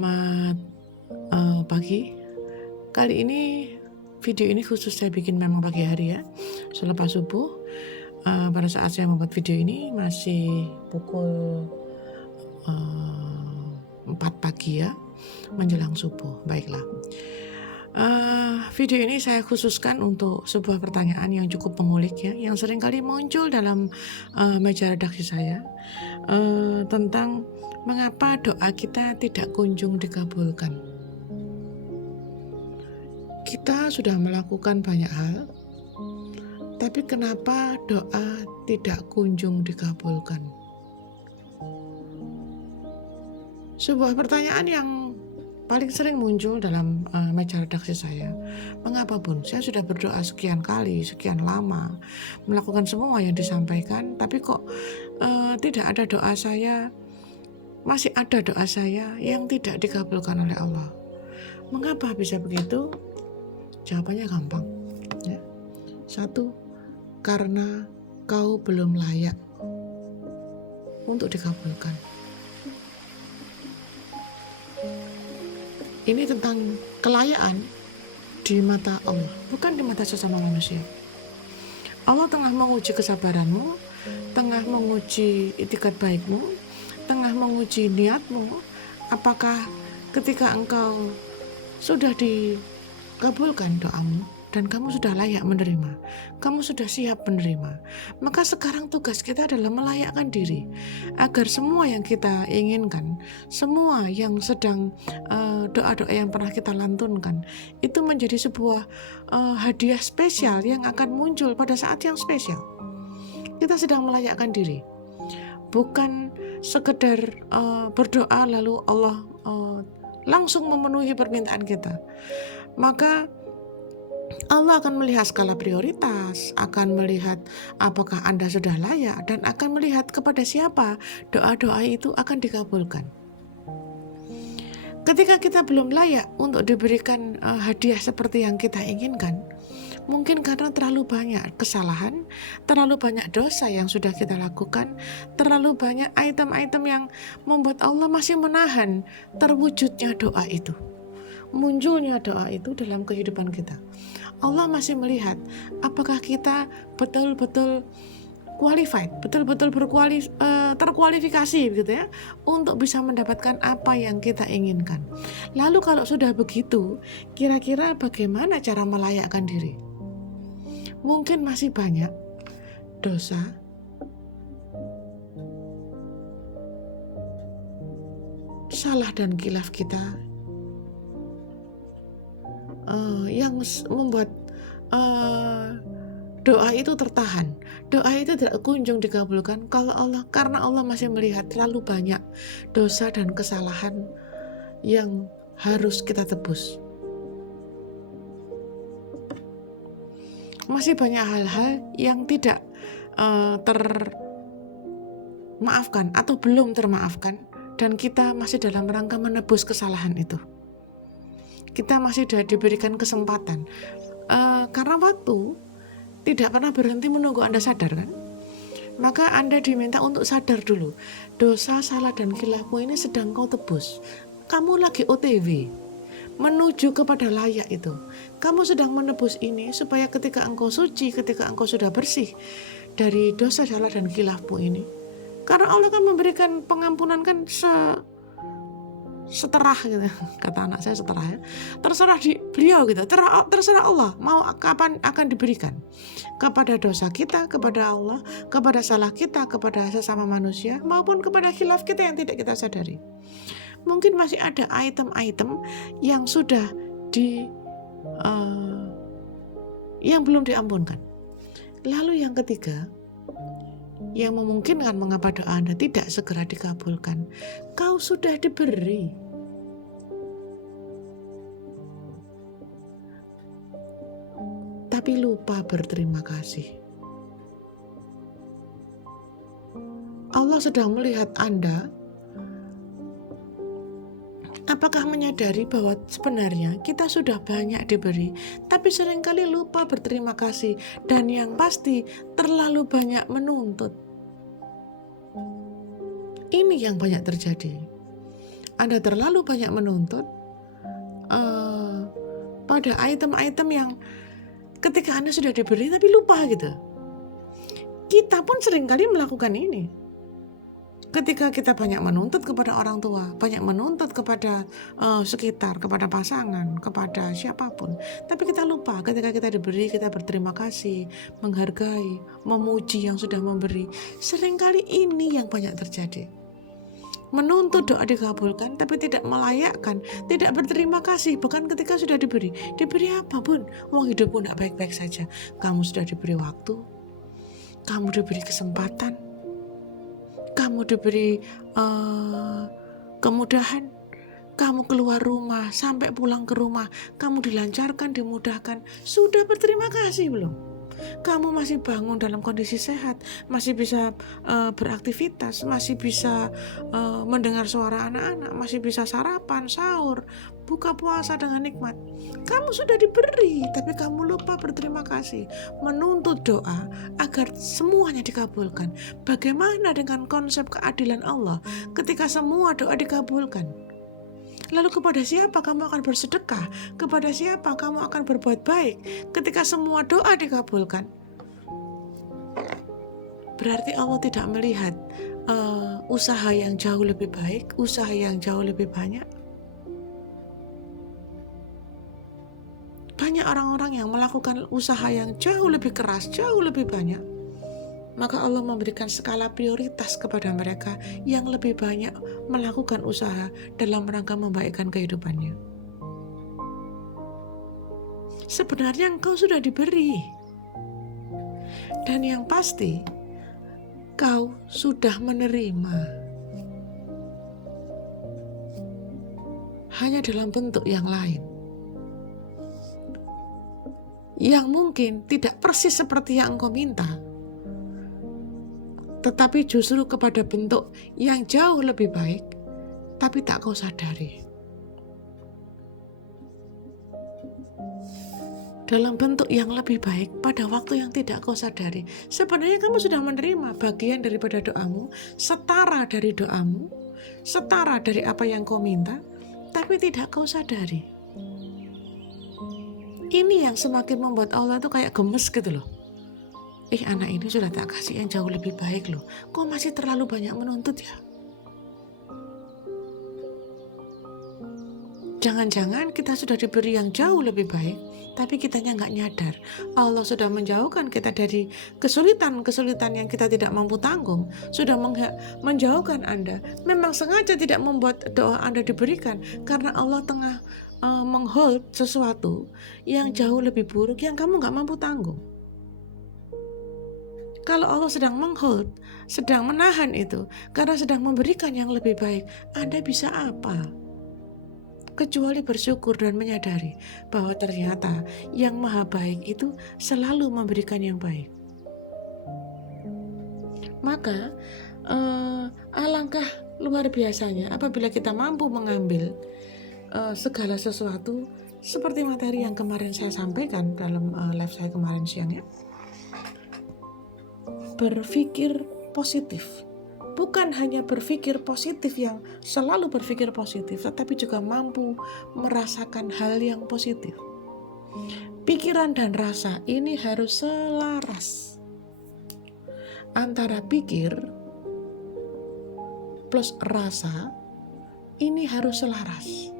Selamat pagi. Kali ini video ini khusus saya bikin memang pagi hari ya, selepas subuh. Pada saat saya membuat video ini masih pukul 4 pagi ya, menjelang subuh. Baiklah. Video ini saya khususkan untuk sebuah pertanyaan yang cukup mengulik ya, yang seringkali muncul dalam meja redaksi saya, tentang mengapa doa kita tidak kunjung dikabulkan. Kita sudah melakukan banyak hal, tapi kenapa doa tidak kunjung dikabulkan? Sebuah pertanyaan yang paling sering muncul dalam meja redaksi saya. Mengapa Bun? Saya sudah berdoa sekian kali, sekian lama, melakukan semua yang disampaikan, tapi kok tidak ada doa saya, masih ada doa saya yang tidak dikabulkan oleh Allah. Mengapa bisa begitu? Jawabannya gampang. Ya. 1, karena kau belum layak untuk dikabulkan. Ini tentang kelayaan di mata Allah, bukan di mata sesama manusia. Allah tengah menguji kesabaranmu, tengah menguji itikat baikmu, tengah menguji niatmu. Apakah ketika engkau sudah dikabulkan doamu dan kamu sudah layak menerima, kamu sudah siap menerima, maka sekarang tugas kita adalah melayakkan diri agar semua yang kita inginkan, semua yang sedang doa-doa yang pernah kita lantunkan itu menjadi sebuah hadiah spesial yang akan muncul pada saat yang spesial. Kita sedang melayakkan diri, bukan sekedar berdoa lalu Allah langsung memenuhi permintaan kita. Maka Allah akan melihat skala prioritas, akan melihat apakah Anda sudah layak, dan akan melihat kepada siapa doa-doa itu akan dikabulkan. Ketika kita belum layak untuk diberikan hadiah seperti yang kita inginkan, mungkin karena terlalu banyak kesalahan, terlalu banyak dosa yang sudah kita lakukan, terlalu banyak item-item yang membuat Allah masih menahan terwujudnya doa itu, munculnya doa itu dalam kehidupan kita. Allah masih melihat apakah kita betul-betul qualified, betul-betul terkualifikasi gitu ya, untuk bisa mendapatkan apa yang kita inginkan. Lalu kalau sudah begitu, kira-kira bagaimana cara melayakkan diri? Mungkin masih banyak dosa, salah dan khilaf kita yang membuat doa itu tertahan, doa itu tidak kunjung dikabulkan karena Allah masih melihat terlalu banyak dosa dan kesalahan yang harus kita tebus. Masih banyak hal-hal yang tidak termaafkan atau belum termaafkan, dan kita masih dalam rangka menebus kesalahan itu. Kita masih diberikan kesempatan, karena waktu tidak pernah berhenti menunggu Anda sadar kan? Maka Anda diminta untuk sadar dulu, dosa, salah, dan khilafmu ini sedang kau tebus. Kamu lagi OTW menuju kepada layak itu. Kamu sedang menebus ini supaya ketika engkau suci, ketika engkau sudah bersih dari dosa, salah, dan khilafmu ini, karena Allah kan memberikan pengampunan kan seterah gitu, kata anak saya seterah ya, terserah beliau gitu, terserah Allah mau kapan akan diberikan kepada dosa kita, kepada Allah, kepada salah kita, kepada sesama manusia, maupun kepada khilaf kita yang tidak kita sadari. Mungkin masih ada item-item yang sudah yang belum diampunkan. Lalu yang ketiga, yang memungkinkan mengapa doa Anda tidak segera dikabulkan, kau sudah diberi, tapi lupa berterima kasih. Allah sedang melihat Anda, apakah menyadari bahwa sebenarnya kita sudah banyak diberi, tapi seringkali lupa berterima kasih, dan yang pasti terlalu banyak menuntut. Ini yang banyak terjadi. Anda terlalu banyak menuntut pada item-item yang ketika Anda sudah diberi tapi lupa gitu. Kita pun seringkali melakukan ini. Ketika kita banyak menuntut kepada orang tua, banyak menuntut kepada sekitar, kepada pasangan, kepada siapapun. Tapi kita lupa ketika kita diberi, kita berterima kasih, menghargai, memuji yang sudah memberi. Seringkali ini yang banyak terjadi. Menuntut doa dikabulkan, tapi tidak melayakkan, tidak berterima kasih. Bahkan ketika sudah diberi apa bun? Wong hidupmu tidak baik-baik saja. Kamu sudah diberi waktu, kamu diberi kesempatan, kamu diberi kemudahan, kamu keluar rumah, sampai pulang ke rumah, kamu dilancarkan, dimudahkan. Sudah berterima kasih belum? Kamu masih bangun dalam kondisi sehat, masih bisa beraktivitas, masih bisa mendengar suara anak-anak, masih bisa sarapan, sahur, buka puasa dengan nikmat. Kamu sudah diberi, tapi kamu lupa berterima kasih, menuntut doa agar semuanya dikabulkan. Bagaimana dengan konsep keadilan Allah ketika semua doa dikabulkan? Lalu kepada siapa kamu akan bersedekah? Kepada siapa kamu akan berbuat baik ketika semua doa dikabulkan? Berarti Allah tidak melihat usaha yang jauh lebih baik, usaha yang jauh lebih banyak. Banyak orang-orang yang melakukan usaha yang jauh lebih keras, jauh lebih banyak. Maka Allah memberikan skala prioritas kepada mereka yang lebih banyak melakukan usaha dalam rangka membaikkan kehidupannya. Sebenarnya engkau sudah diberi. Dan yang pasti, kau sudah menerima. Hanya dalam bentuk yang lain. Yang mungkin tidak persis seperti yang engkau minta, tetapi justru kepada bentuk yang jauh lebih baik, tapi tak kau sadari. Dalam bentuk yang lebih baik pada waktu yang tidak kau sadari. Sebenarnya kamu sudah menerima bagian daripada doamu, setara dari doamu, setara dari apa yang kau minta, tapi tidak kau sadari. Ini yang semakin membuat Allah tuh kayak gemes gitu loh. Anak ini sudah tak kasih yang jauh lebih baik loh. Kok masih terlalu banyak menuntut ya? Jangan-jangan kita sudah diberi yang jauh lebih baik, tapi kitanya nggak nyadar. Allah sudah menjauhkan kita dari kesulitan-kesulitan yang kita tidak mampu tanggung. Sudah menjauhkan Anda. Memang sengaja tidak membuat doa Anda diberikan, karena Allah tengah menghold sesuatu yang jauh lebih buruk yang kamu nggak mampu tanggung. Kalau Allah sedang menghold, sedang menahan itu, karena sedang memberikan yang lebih baik, Anda bisa apa? Kecuali bersyukur dan menyadari bahwa ternyata yang maha baik itu selalu memberikan yang baik. Maka alangkah luar biasanya apabila kita mampu mengambil segala sesuatu seperti materi yang kemarin saya sampaikan dalam live saya kemarin siang ya. Berpikir positif, bukan hanya berpikir positif yang selalu berpikir positif, tetapi juga mampu merasakan hal yang positif. Pikiran dan rasa ini harus selaras. Antara pikir plus rasa ini harus selaras.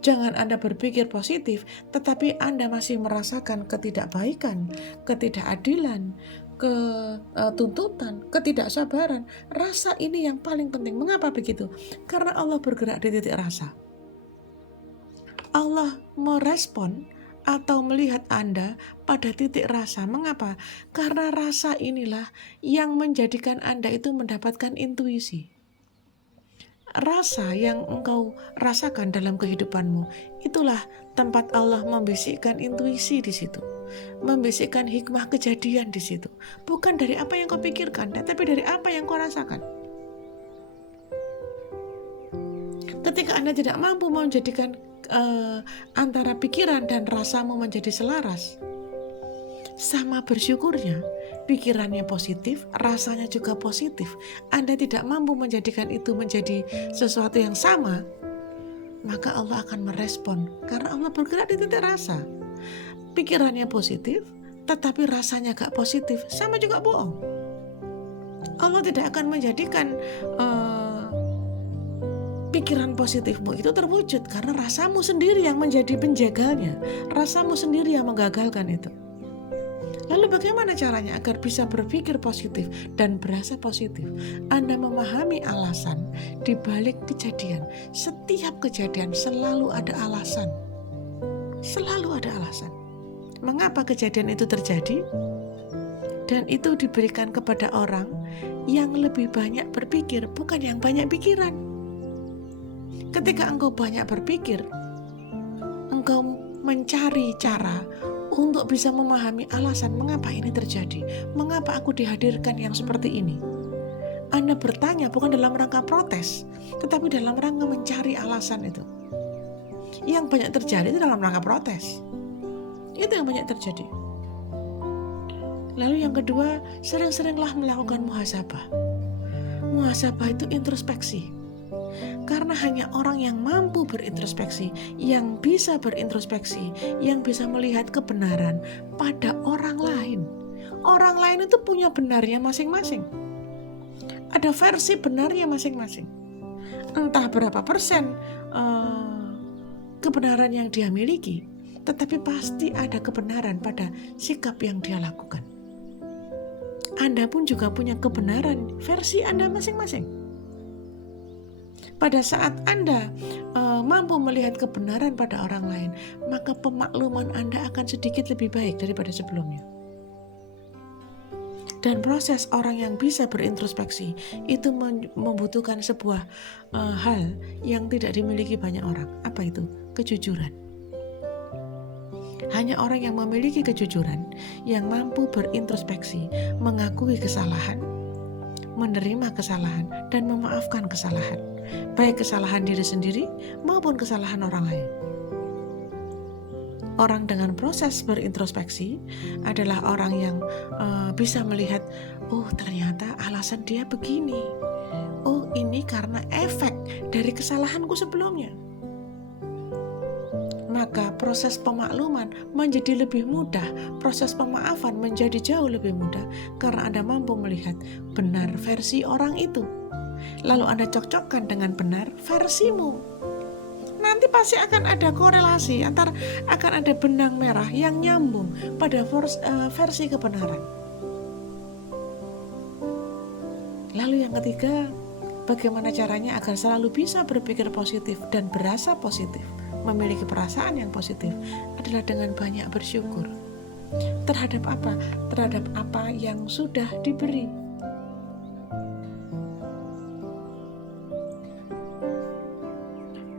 Jangan Anda berpikir positif, tetapi Anda masih merasakan ketidakbaikan, ketidakadilan, ketuntutan, ketidaksabaran. Rasa ini yang paling penting. Mengapa begitu? Karena Allah bergerak di titik rasa. Allah merespon atau melihat Anda pada titik rasa. Mengapa? Karena rasa inilah yang menjadikan Anda itu mendapatkan intuisi. Rasa yang engkau rasakan dalam kehidupanmu, itulah tempat Allah membisikkan intuisi di situ, membisikkan hikmah kejadian di situ. Bukan dari apa yang kau pikirkan, tapi dari apa yang kau rasakan. Ketika Anda tidak mampu menjadikan antara pikiran dan rasamu menjadi selaras, sama bersyukurnya pikirannya positif, rasanya juga positif, Anda tidak mampu menjadikan itu menjadi sesuatu yang sama, maka Allah akan merespon, karena Allah bergerak di titik rasa. Pikirannya positif, tetapi rasanya gak positif, sama juga bohong. Allah tidak akan menjadikan pikiran positifmu itu terwujud, karena rasamu sendiri yang menjadi penjagalnya, rasamu sendiri yang menggagalkan itu. Lalu bagaimana caranya agar bisa berpikir positif dan berasa positif? Anda memahami alasan di balik kejadian. Setiap kejadian selalu ada alasan. Selalu ada alasan. Mengapa kejadian itu terjadi? Dan itu diberikan kepada orang yang lebih banyak berpikir, bukan yang banyak pikiran. Ketika engkau banyak berpikir, engkau mencari cara untuk bisa memahami alasan mengapa ini terjadi, mengapa aku dihadirkan yang seperti ini. Anda bertanya bukan dalam rangka protes, tetapi dalam rangka mencari alasan itu. Yang banyak terjadi itu dalam rangka protes. Itu yang banyak terjadi. Lalu yang kedua, sering-seringlah melakukan muhasabah. Muhasabah itu introspeksi. Karena hanya orang yang mampu berintrospeksi, yang bisa berintrospeksi, yang bisa melihat kebenaran pada orang lain. Orang lain itu punya benarnya masing-masing. Ada versi benarnya masing-masing. Entah berapa persen kebenaran yang dia miliki, tetapi pasti ada kebenaran pada sikap yang dia lakukan. Anda pun juga punya kebenaran versi Anda masing-masing. Pada saat Anda mampu melihat kebenaran pada orang lain, maka pemakluman Anda akan sedikit lebih baik daripada sebelumnya. Dan proses orang yang bisa berintrospeksi itu membutuhkan sebuah hal yang tidak dimiliki banyak orang. Apa itu? Kejujuran. Hanya orang yang memiliki kejujuran, yang mampu berintrospeksi, mengakui kesalahan, menerima kesalahan, dan memaafkan kesalahan. Baik kesalahan diri sendiri maupun kesalahan orang lain. Orang dengan proses berintrospeksi adalah orang yang bisa melihat, oh ternyata alasan dia begini. Oh ini karena efek dari kesalahanku sebelumnya. Maka proses pemakluman menjadi lebih mudah, proses pemaafan menjadi jauh lebih mudah karena Anda mampu melihat benar versi orang itu. Lalu Anda cocokkan dengan benar versimu. Nanti pasti akan ada korelasi akan ada benang merah yang nyambung pada versi kebenaran. Lalu yang ketiga, bagaimana caranya agar selalu bisa berpikir positif dan berasa positif, memiliki perasaan yang positif, adalah dengan banyak bersyukur. Terhadap apa? Terhadap apa yang sudah diberi.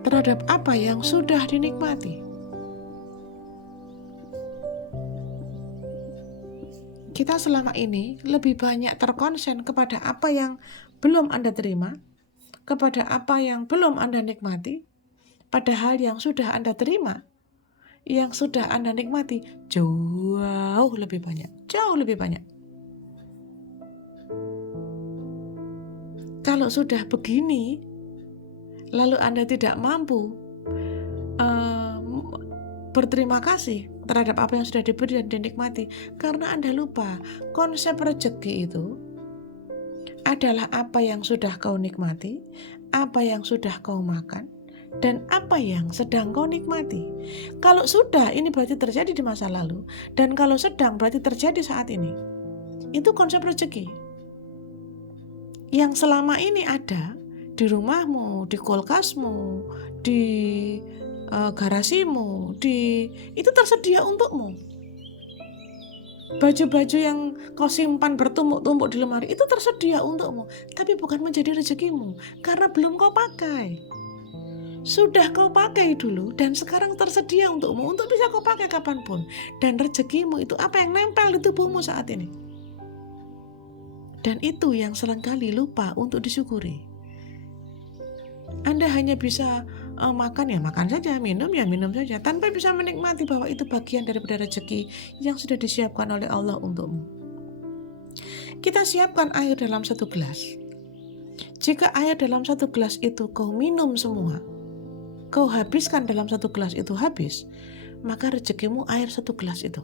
Terhadap apa yang sudah dinikmati. Kita selama ini lebih banyak terkonsen kepada apa yang belum Anda terima, kepada apa yang belum Anda nikmati, padahal yang sudah Anda terima, yang sudah Anda nikmati jauh lebih banyak, jauh lebih banyak. Kalau sudah begini, lalu Anda tidak mampu berterima kasih terhadap apa yang sudah diberi dan dinikmati, karena Anda lupa konsep rezeki itu adalah apa yang sudah kau nikmati, apa yang sudah kau makan, dan apa yang sedang kau nikmati. Kalau sudah, ini berarti terjadi di masa lalu, dan kalau sedang berarti terjadi saat ini. Itu konsep rezeki yang selama ini ada di rumahmu, di kulkasmu, di garasimu, itu tersedia untukmu. Baju-baju yang kau simpan bertumpuk-tumpuk di lemari itu tersedia untukmu, tapi bukan menjadi rezekimu karena belum kau pakai. Sudah kau pakai dulu dan sekarang tersedia untukmu untuk bisa kau pakai kapanpun. Dan rezekimu itu apa yang nempel di tubuhmu saat ini. Dan itu yang seringkali lupa untuk disyukuri. Anda hanya bisa makan ya makan saja, minum ya minum saja, tanpa bisa menikmati bahwa itu bagian daripada rezeki yang sudah disiapkan oleh Allah untukmu. Kita siapkan air dalam 1 gelas. Jika air dalam 1 gelas itu kau minum semua, kau habiskan dalam 1 gelas itu habis, maka rezekimu air 1 gelas itu.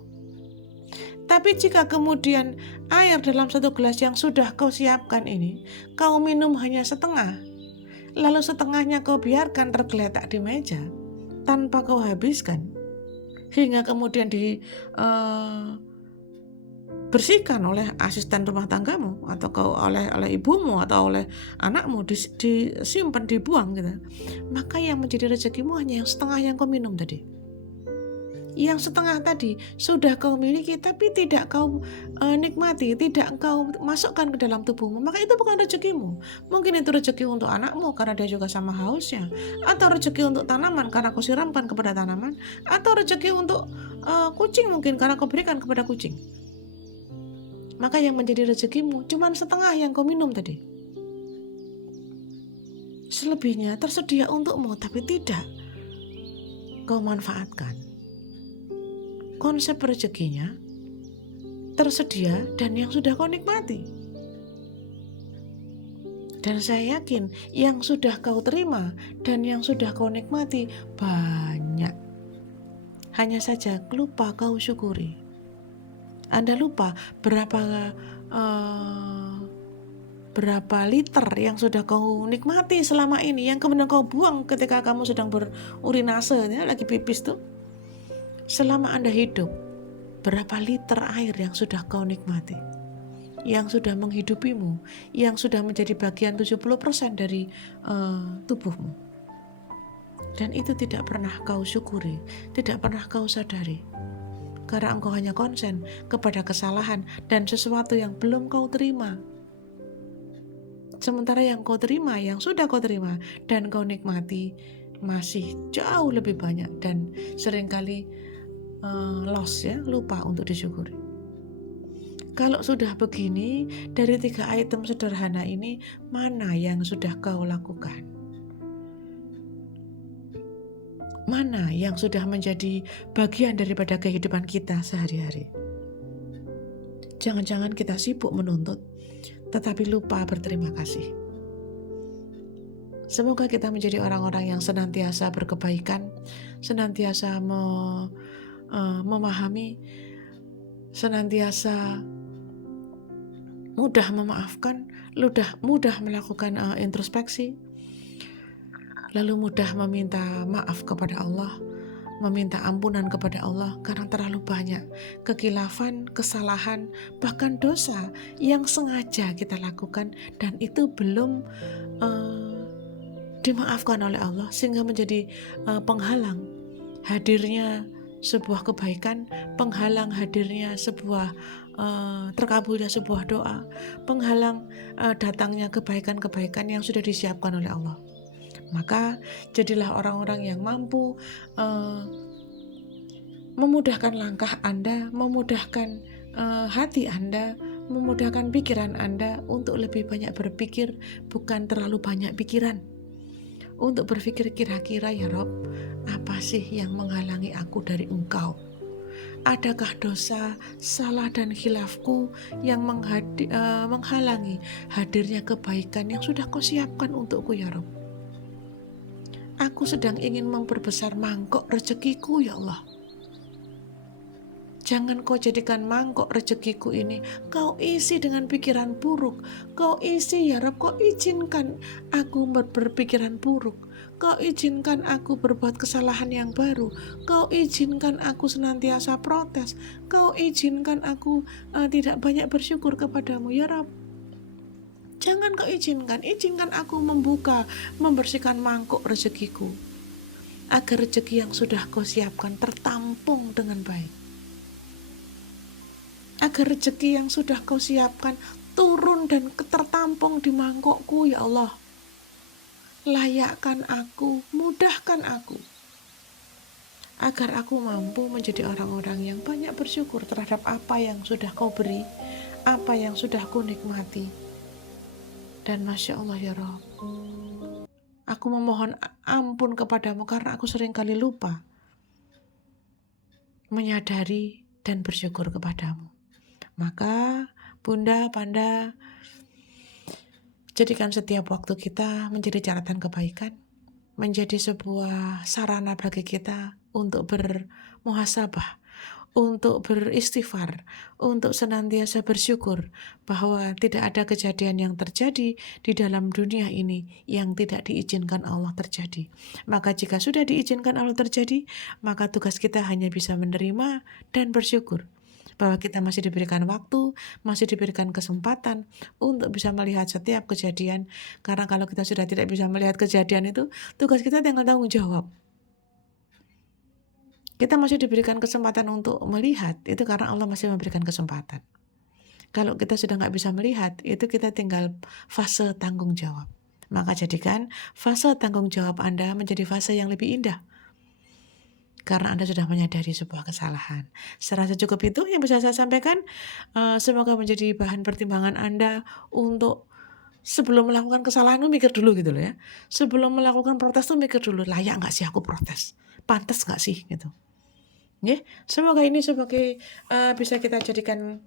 Tapi jika kemudian air dalam 1 gelas yang sudah kau siapkan ini, kau minum hanya setengah, lalu setengahnya kau biarkan tergeletak di meja, tanpa kau habiskan, hingga kemudian bersihkan oleh asisten rumah tanggamu atau oleh ibumu atau oleh anakmu, disimpan, dibuang gitu, maka yang menjadi rezekimu hanya yang setengah yang kau minum tadi. Yang setengah tadi sudah kau miliki tapi tidak kau nikmati, tidak kau masukkan ke dalam tubuhmu, maka itu bukan rezekimu. Mungkin itu rezeki untuk anakmu karena dia juga sama hausnya, atau rezeki untuk tanaman karena kau siramkan kepada tanaman, atau rezeki untuk kucing mungkin karena kau berikan kepada kucing. Maka yang menjadi rezekimu cuma setengah yang kau minum tadi. Selebihnya tersedia untukmu tapi tidak kau manfaatkan. Konsep rezekinya tersedia dan yang sudah kau nikmati. Dan saya yakin yang sudah kau terima dan yang sudah kau nikmati banyak. Hanya saja lupa kau syukuri. Anda lupa berapa liter yang sudah kau nikmati selama ini, yang kemudian kau buang ketika kamu sedang berurinase, ya, lagi pipis tuh. Selama Anda hidup, berapa liter air yang sudah kau nikmati, yang sudah menghidupimu, yang sudah menjadi bagian 70% dari tubuhmu. Dan itu tidak pernah kau syukuri, tidak pernah kau sadari. Karena engkau hanya konsen kepada kesalahan dan sesuatu yang belum kau terima. Sementara yang kau terima, yang sudah kau terima dan kau nikmati masih jauh lebih banyak dan seringkali loss, ya, lupa untuk disyukuri. Kalau sudah begini, dari 3 item sederhana ini, mana yang sudah kau lakukan? Mana yang sudah menjadi bagian daripada kehidupan kita sehari-hari? Jangan-jangan kita sibuk menuntut, tetapi lupa berterima kasih. Semoga kita menjadi orang-orang yang senantiasa berkebaikan, senantiasa memahami, senantiasa mudah memaafkan, mudah melakukan introspeksi, lalu mudah meminta maaf kepada Allah, meminta ampunan kepada Allah karena terlalu banyak kekilafan, kesalahan, bahkan dosa yang sengaja kita lakukan dan itu belum dimaafkan oleh Allah, sehingga menjadi penghalang hadirnya sebuah kebaikan, penghalang hadirnya sebuah terkabulnya sebuah doa, penghalang datangnya kebaikan-kebaikan yang sudah disiapkan oleh Allah. Maka jadilah orang-orang yang mampu memudahkan langkah Anda, memudahkan hati Anda, memudahkan pikiran Anda untuk lebih banyak berpikir, bukan terlalu banyak pikiran. Untuk berpikir kira-kira, ya Rob, apa sih yang menghalangi aku dari Engkau? Adakah dosa, salah dan khilafku yang menghalangi hadirnya kebaikan yang sudah kau siapkan untukku, ya Rob? Aku sedang ingin memperbesar mangkok rezekiku, ya Allah. Jangan kau jadikan mangkok rezekiku ini kau isi dengan pikiran buruk. Kau isi, ya Rabb, kau izinkan aku berpikiran buruk. Kau izinkan aku berbuat kesalahan yang baru. Kau izinkan aku senantiasa protes. Kau izinkan aku tidak banyak bersyukur kepadamu, ya Rabb. Jangan kau izinkan aku membersihkan mangkuk rezekiku, agar rezeki yang sudah kau siapkan tertampung dengan baik. Agar rezeki yang sudah kau siapkan turun dan tertampung di mangkokku, ya Allah. Layakkan aku, mudahkan aku, agar aku mampu menjadi orang-orang yang banyak bersyukur terhadap apa yang sudah kau beri, apa yang sudah kau nikmati. Dan Masya Allah, ya Rabb, aku memohon ampun kepadamu karena aku seringkali lupa menyadari dan bersyukur kepadamu. Maka Bunda, Panda, jadikan setiap waktu kita menjadi catatan kebaikan, menjadi sebuah sarana bagi kita untuk bermuhasabah, untuk beristighfar, untuk senantiasa bersyukur bahwa tidak ada kejadian yang terjadi di dalam dunia ini yang tidak diizinkan Allah terjadi. Maka jika sudah diizinkan Allah terjadi, maka tugas kita hanya bisa menerima dan bersyukur bahwa kita masih diberikan waktu, masih diberikan kesempatan untuk bisa melihat setiap kejadian. Karena kalau kita sudah tidak bisa melihat kejadian itu, tugas kita tinggal tanggung jawab. Kita masih diberikan kesempatan untuk melihat, itu karena Allah masih memberikan kesempatan. Kalau kita sudah nggak bisa melihat, itu kita tinggal fase tanggung jawab. Maka jadikan fase tanggung jawab Anda menjadi fase yang lebih indah. Karena Anda sudah menyadari sebuah kesalahan. Serasa cukup itu yang bisa saya sampaikan. Semoga menjadi bahan pertimbangan Anda untuk sebelum melakukan kesalahan tuh mikir dulu gitu loh ya. Sebelum melakukan protes tuh mikir dulu, layak nggak sih aku protes? Pantas nggak sih gitu. Semoga ini sebagai bisa kita jadikan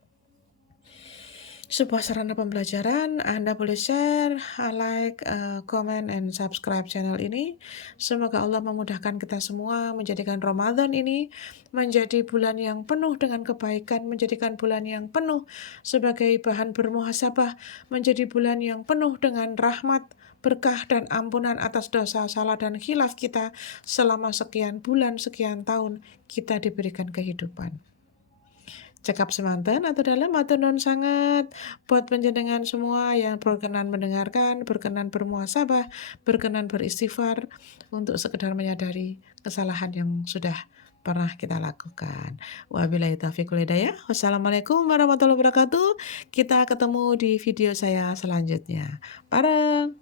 sebuah sarana pembelajaran. Anda boleh share, like, comment, and subscribe channel ini. Semoga Allah memudahkan kita semua menjadikan Ramadan ini menjadi bulan yang penuh dengan kebaikan, menjadikan bulan yang penuh sebagai bahan bermuhasabah, menjadi bulan yang penuh dengan rahmat, berkah, dan ampunan atas dosa, salah, dan khilaf kita selama sekian bulan, sekian tahun kita diberikan kehidupan. Cekap semanten atau dalam atau non sangat buat penjenengan semua yang berkenan mendengarkan, berkenan bermuhasabah, berkenan beristighfar untuk sekedar menyadari kesalahan yang sudah pernah kita lakukan. Wabillahi taufiq wal hidayah. Wassalamualaikum warahmatullahi wabarakatuh. Kita ketemu di video saya selanjutnya. Bareng.